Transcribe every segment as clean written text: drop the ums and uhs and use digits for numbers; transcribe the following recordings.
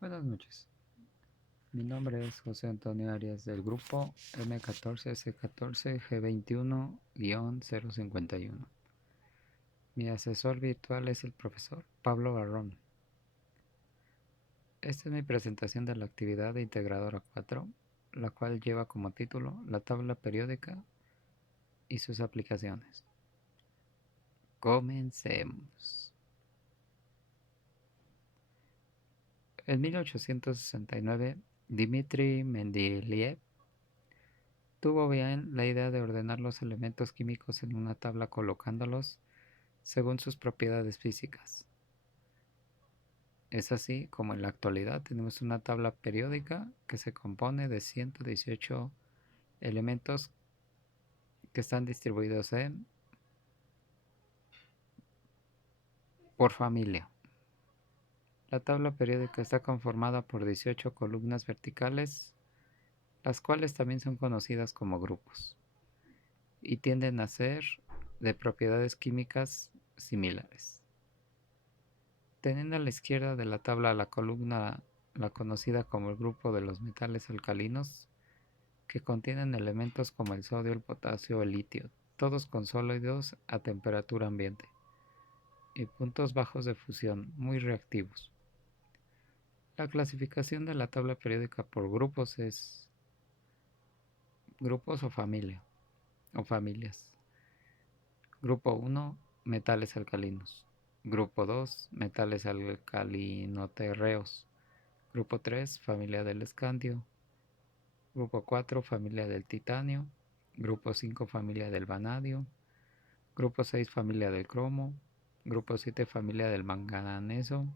Buenas noches. Mi nombre es José Antonio Arias del grupo M14C14G21-051. Mi asesor virtual es el profesor Pablo Barrón. Esta es mi presentación de la actividad de integradora 4, la cual lleva como título la tabla periódica y sus aplicaciones. Comencemos. En 1869, Dmitri Mendeleev tuvo bien la idea de ordenar los elementos químicos en una tabla colocándolos según sus propiedades físicas. Es así como en la actualidad tenemos una tabla periódica que se compone de 118 elementos que están distribuidos por familia. La tabla periódica está conformada por 18 columnas verticales, las cuales también son conocidas como grupos, y tienden a ser de propiedades químicas similares. Teniendo a la izquierda de la tabla la columna la conocida como el grupo de los metales alcalinos, que contienen elementos como el sodio, el potasio o el litio, todos con sólidos a temperatura ambiente y puntos bajos de fusión, muy reactivos. La clasificación de la tabla periódica por grupos es grupos o familia o familias. Grupo 1, metales alcalinos. Grupo 2, metales alcalinoterreos. Grupo 3, familia del escandio. Grupo 4, familia del titanio. Grupo 5, familia del vanadio. Grupo 6, familia del cromo. Grupo 7, familia del manganeso.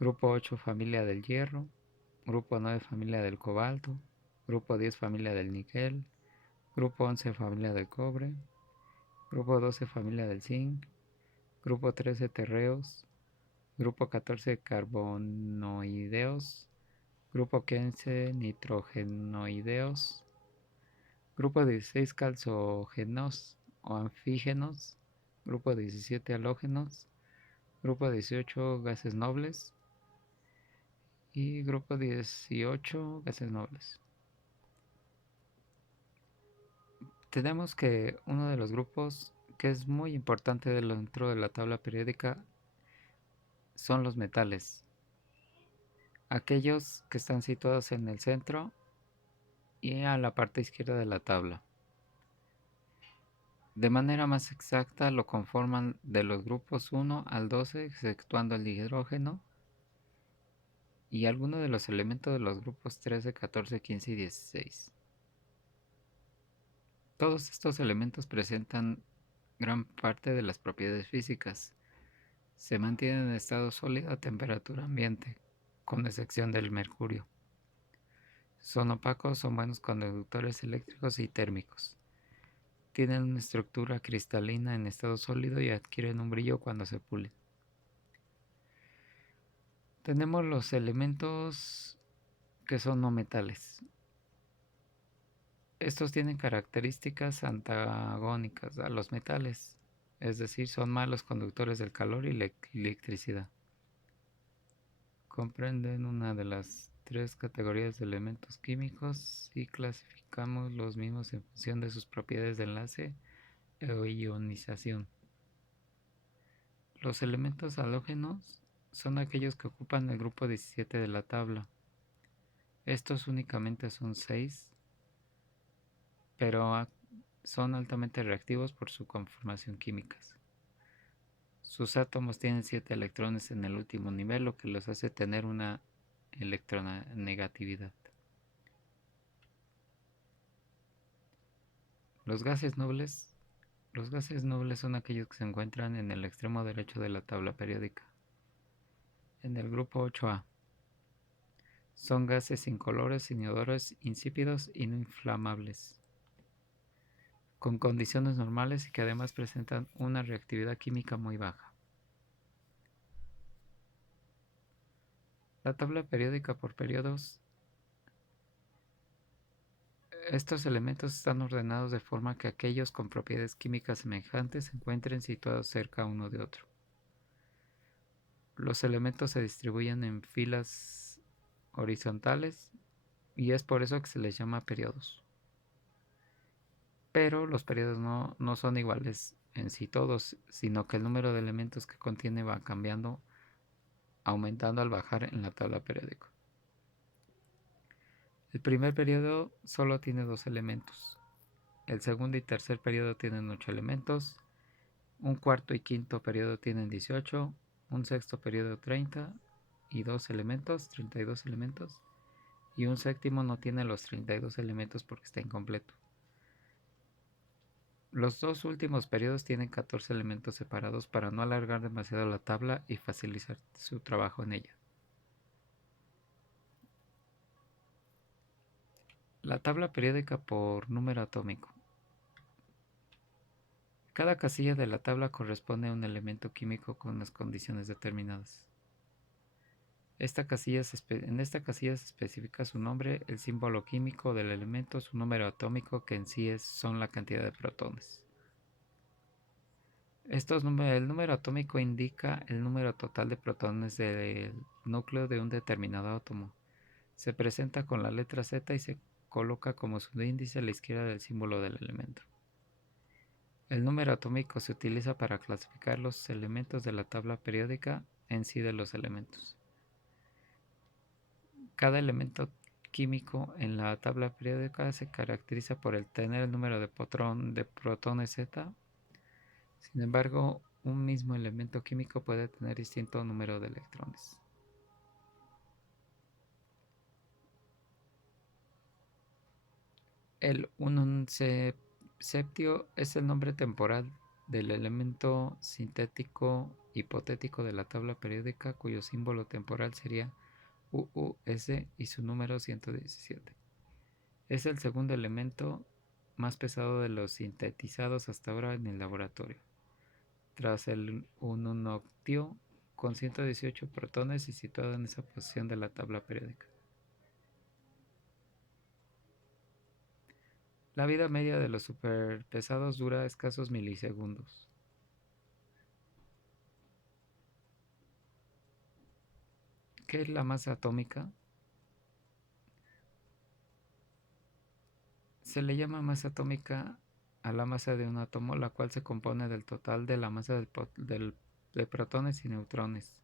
Grupo 8, familia del hierro. Grupo 9, familia del cobalto. Grupo 10, familia del níquel. Grupo 11, familia del cobre. Grupo 12, familia del zinc. Grupo 13, terreos. Grupo 14, carbonoideos. Grupo 15, nitrogenoideos. Grupo 16, calzógenos o anfígenos. Grupo 17, halógenos. Grupo 18, gases nobles. Y grupo 18, gases nobles. Tenemos que uno de los grupos que es muy importante dentro de la tabla periódica son los metales. Aquellos que están situados en el centro y a la parte izquierda de la tabla. De manera más exacta lo conforman de los grupos 1 al 12, exceptuando el hidrógeno, y algunos de los elementos de los grupos 13, 14, 15 y 16. Todos estos elementos presentan gran parte de las propiedades físicas. Se mantienen en estado sólido a temperatura ambiente, con excepción del mercurio. Son opacos, son buenos conductores eléctricos y térmicos. Tienen una estructura cristalina en estado sólido y adquieren un brillo cuando se pulen. Tenemos los elementos que son no metales. Estos tienen características antagónicas a los metales, es decir, son malos conductores del calor y la electricidad. Comprenden una de las tres categorías de elementos químicos y clasificamos los mismos en función de sus propiedades de enlace o ionización. Los elementos halógenos son aquellos que ocupan el grupo 17 de la tabla. Estos únicamente son 6, pero son altamente reactivos por su conformación química. Sus átomos tienen 7 electrones en el último nivel, lo que los hace tener una electronegatividad. Los gases nobles son aquellos que se encuentran en el extremo derecho de la tabla periódica. En el grupo 8A son gases incolores, inodoros, insípidos y no inflamables, con condiciones normales y que además presentan una reactividad química muy baja. La tabla periódica por periodos. Estos elementos están ordenados de forma que aquellos con propiedades químicas semejantes se encuentren situados cerca uno de otro. Los elementos se distribuyen en filas horizontales y es por eso que se les llama periodos. Pero los periodos no son iguales en sí todos, sino que el número de elementos que contiene va cambiando, aumentando al bajar en la tabla periódica. El primer periodo solo tiene 2 elementos. El segundo y tercer periodo tienen 8 elementos. Un cuarto y quinto periodo tienen 18. Un sexto periodo 30 y 2 elementos, 32 elementos. Y un séptimo no tiene los 32 elementos porque está incompleto. Los dos últimos periodos tienen 14 elementos separados para no alargar demasiado la tabla y facilitar su trabajo en ella. La tabla periódica por número atómico. Cada casilla de la tabla corresponde a un elemento químico con unas condiciones determinadas. En esta casilla se especifica su nombre, el símbolo químico del elemento, su número atómico, que en sí son la cantidad de protones. El número atómico indica el número total de protones del núcleo de un determinado átomo. Se presenta con la letra Z y se coloca como su índice a la izquierda del símbolo del elemento. El número atómico se utiliza para clasificar los elementos de la tabla periódica en sí de los elementos. Cada elemento químico en la tabla periódica se caracteriza por el tener el número de protones Z. Sin embargo, un mismo elemento químico puede tener distinto número de electrones. El 1,7 es el nombre temporal del elemento sintético hipotético de la tabla periódica cuyo símbolo temporal sería UUS y su número 117. Es el segundo elemento más pesado de los sintetizados hasta ahora en el laboratorio, tras el ununoctio con 118 protones y situado en esa posición de la tabla periódica. La vida media de los superpesados dura escasos milisegundos. ¿Qué es la masa atómica? Se le llama masa atómica a la masa de un átomo, la cual se compone del total de la masa de protones y neutrones.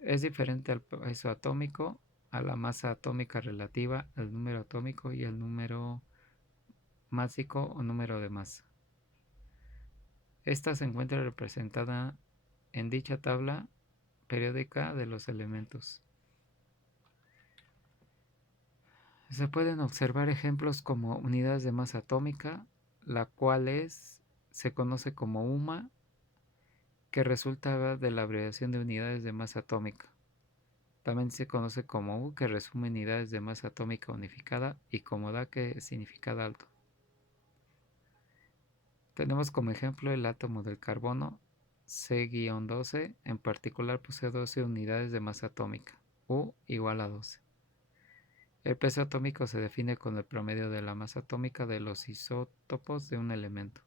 Es diferente al peso atómico, a la masa atómica relativa, al número atómico y al número másico o número de masa. Esta se encuentra representada en dicha tabla periódica de los elementos. Se pueden observar ejemplos como unidades de masa atómica, la cual se conoce como UMA, que resulta de la abreviación de unidades de masa atómica. También se conoce como U, que resume unidades de masa atómica unificada, y como DA, que significa alto. Tenemos como ejemplo el átomo del carbono, C-12, en particular posee 12 unidades de masa atómica, U igual a 12. El peso atómico se define con el promedio de la masa atómica de los isótopos de un elemento.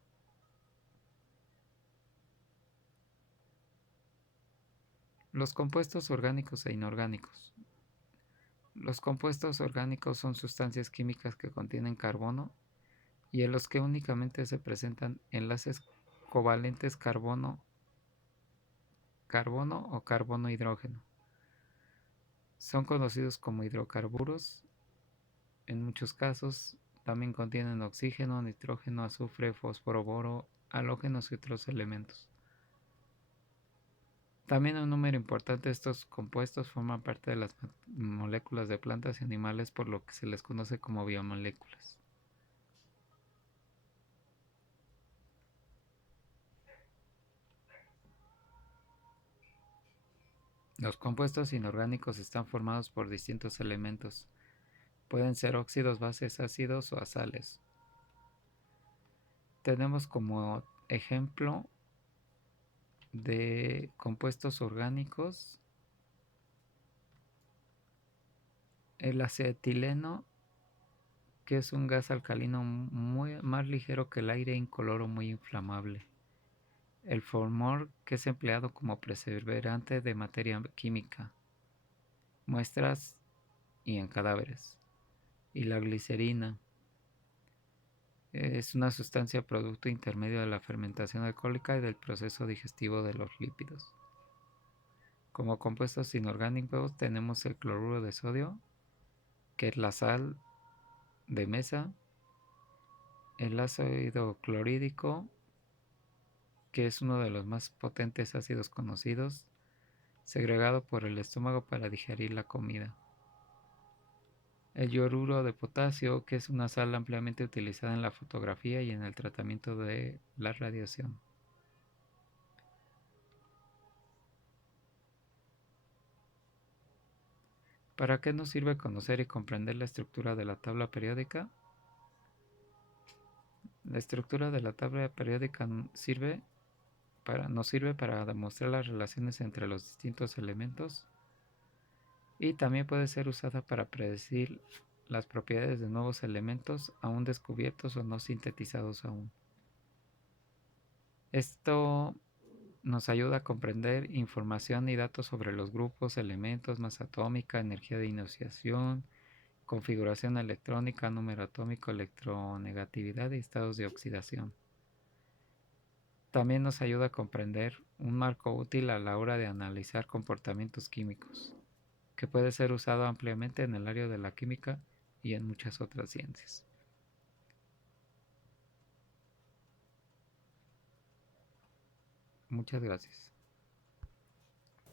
Los compuestos orgánicos e inorgánicos. Los compuestos orgánicos son sustancias químicas que contienen carbono y en los que únicamente se presentan enlaces covalentes carbono o carbono-hidrógeno. Son conocidos como hidrocarburos. En muchos casos también contienen oxígeno, nitrógeno, azufre, fósforo, boro, halógenos y otros elementos. También un número importante de estos compuestos forman parte de las moléculas de plantas y animales, por lo que se les conoce como biomoléculas. Los compuestos inorgánicos están formados por distintos elementos. Pueden ser óxidos, bases, ácidos o sales. Tenemos como ejemplo de compuestos orgánicos el acetileno, que es un gas alcalino más ligero que el aire, incoloro, muy inflamable. El formol, que es empleado como perseverante de materia química. Muestras y en cadáveres. Y la glicerina es una sustancia producto intermedio de la fermentación alcohólica y del proceso digestivo de los lípidos. Como compuestos inorgánicos tenemos el cloruro de sodio, que es la sal de mesa, el ácido clorhídrico, que es uno de los más potentes ácidos conocidos, segregado por el estómago para digerir la comida. El iodouro de potasio, que es una sal ampliamente utilizada en la fotografía y en el tratamiento de la radiación. ¿Para qué nos sirve conocer y comprender la estructura de la tabla periódica? La estructura de la tabla periódica nos sirve para demostrar las relaciones entre los distintos elementos y también puede ser usada para predecir las propiedades de nuevos elementos aún descubiertos o no sintetizados aún. Esto nos ayuda a comprender información y datos sobre los grupos, elementos, masa atómica, energía de iniciación, configuración electrónica, número atómico, electronegatividad y estados de oxidación. También nos ayuda a comprender un marco útil a la hora de analizar comportamientos químicos, que puede ser usado ampliamente en el área de la química y en muchas otras ciencias. Muchas gracias.